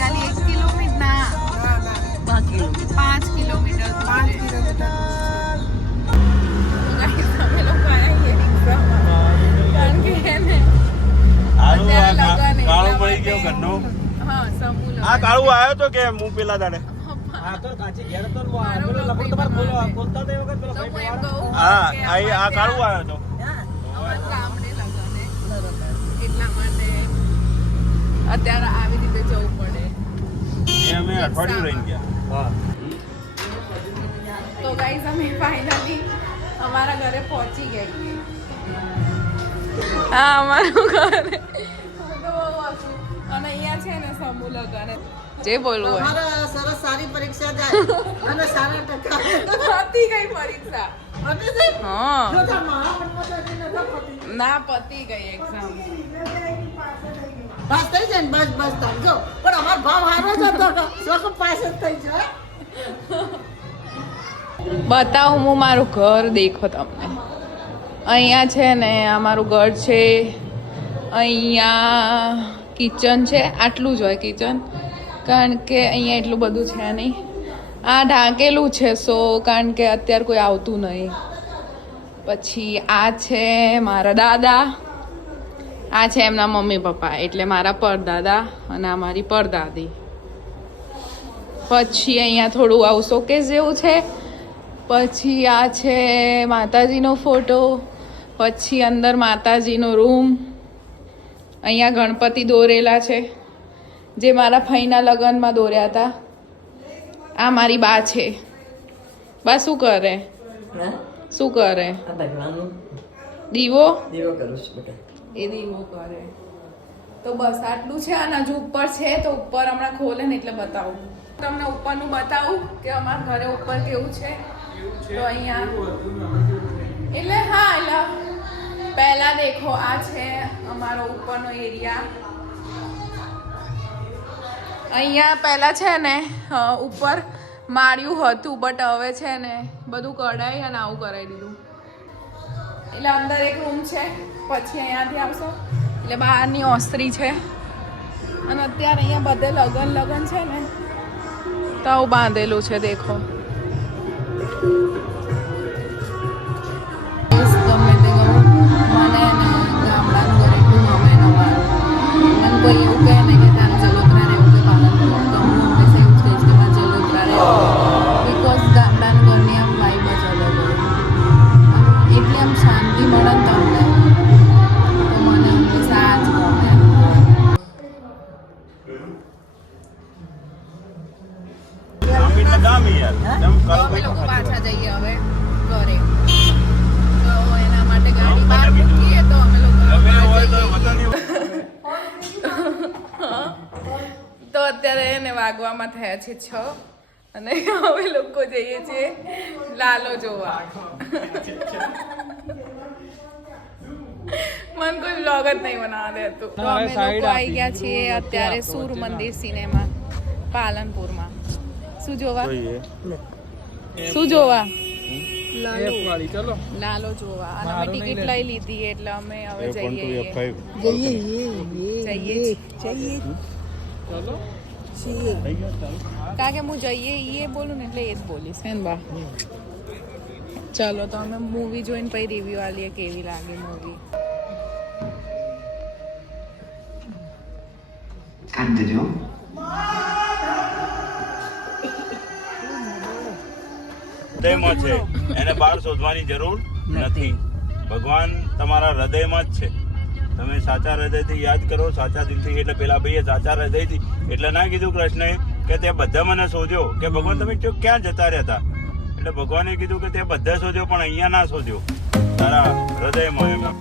ખાલી 1 કિલોમીટર ના 5 કિલોમીટર અમે લોકો આયા છીએ રિક્ષામાં. કારણ કે એને કાળું પડી ગયો ઘરનો. હા સમૂહ આ કાળું આવ્યો તો કે હું પેલા દાડે હા તો કાચી ઘેર તો પેલો લપડ તમારે ખોલતા તે વખત પેલો ભાઈ વાળા. હા આ કાળું આવ્યો તો. એટલા માટે અત્યારે આવી રીતે જવું પડે. એ અમે અઠવાડિયું રહીને ગયા. હા તો ગાઈઝ અમે ફાઇનલી અમારા ઘરે પહોંચી ગઈ. હા અમારું ઘર હું તો બહુ હતું. અને અહીંયા છે ને સમૂહ લગન જે બોલવું હોય. તમારા સરસ સારી પરીક્ષા જાય અને સારા ટકા પતી ગઈ પરીક્ષા. પતી ગઈ? હા જો તાર મારા મનમાં તો હજી નતા પતી. ના પતી ગઈ એક્ઝામ. પાસ થઈ જાય ને બસ તાર જો પણ અમારો ભાવ હારો જ હતો કે શોખ પાસ જ થઈ જાય. બતાવું હું મારું ઘર દેખો તમને. અહીંયા છે ને અમારું ઘર છે. અહીંયા કિચન છે. આટલું જ હોય કિચન કારણ કે અહીંયા એટલું બધું છે નહીં. આ ઢાંકેલું છે કારણ કે અત્યારે કોઈ આવતું નહીં. પછી આ છે મારા દાદા. આ છે એમના મમ્મી પપ્પા એટલે મારા પરદાદા અને આ મારી પરદાદી. પછી અહીંયા થોડું આવું શોકેસ જેવું છે. પછી આ છે માતાજીનો ફોટો. પછી અંદર માતાજીનો રૂમ. અહીંયા ગણપતિ દોરેલા છે જે મારા ફઈના લગ્નમાં દોર્યા હતા. આ મારી બા છે. બા શું કરે? શું કરે? દીવો એ દીવો કરે. તો બસ આટલું છે. અને હજુ ઉપર છે તો ઉપર હમણાં ખોલે ને એટલે બતાવું તમને. ઉપરનું બતાવું કે અમારા ઘરે ઉપર કેવું છે. તો અહીંયા એટલે હા એટલે પહેલા દેખો આ છે અમારો ઉપરનો એરિયા. અહીંયા પહેલા છે ને ઉપર માળિયું હતું બટ હવે છે ને બધું કઢાઈ અને આવું કરાવી દીધું. એટલે અંદર એક રૂમ છે. પછી અહીંયાથી આવશો એટલે બહારની ઓસ્ત્રી છે. અને અત્યારે અહીંયા બધે લગન છે ને તો આવું બાંધેલું છે દેખો. ગમે તે ગમે મને ગામડાનું ઘર એટલું ગમે ન મારું. મને કોઈ એવું કહે ને કે તારે જલોત્રા રહેવું કે પાલનપુર તો હું હંમેશા એવું જ કહીશ કે મારે જલોત્રા રહેવું. બિકોઝ ગામડાનું ઘરની આમ વાઇબ જ અલગ હોય. એટલે આમ શાંતિ મળે ને તમને તો મને હંમેશા આ જ ગમે. અમે લોકો પાછા જઈએ હવે ઘરે. તો એના માટે ગાડી બહાર મૂકીએ તો અમે લોકો તો અત્યારે એને વાગવામાં થયા છે 6 અને અમે લોકો જઈએ છીએ લાલો જોવા. મન કોઈ વ્લોગ જ નહીં બનાવવા દેતું. તો અમે લોકો આવી ગયા છીએ અત્યારે સૂર મંદિર સિનેમા પાલનપુરમાં. શું જોવા? લાલો જોવા. અને અમે ટિકિટ લઈ લીધી એટલે અમે હવે જઈએ. કારણ કે હું જઈએ એ બોલું ને એટલે એ જ બોલીશ હે ને બા. ચલો તો અમે મૂવી જોઈને પછી રિવ્યુ આલીએ કેવી લાગે મૂવી. હૃદયમાં છે એને બહાર શોધવાની જરૂર નથી. ભગવાન તમારા હૃદયમાં જ છે. તમે સાચા હૃદયથી યાદ કરો, સાચા દિલથી. એટલે પેલા ભાઈએ સાચા હૃદયથી એટલે ના કીધું કૃષ્ણએ કે તે બધા મને શોધ્યો કે ભગવાન તમે ક્યાં જતા રહેતા. એટલે ભગવાને કીધું કે તે બધા શોધ્યો પણ અહીંયા ના શોધ્યો તારા હૃદયમાં. એમાં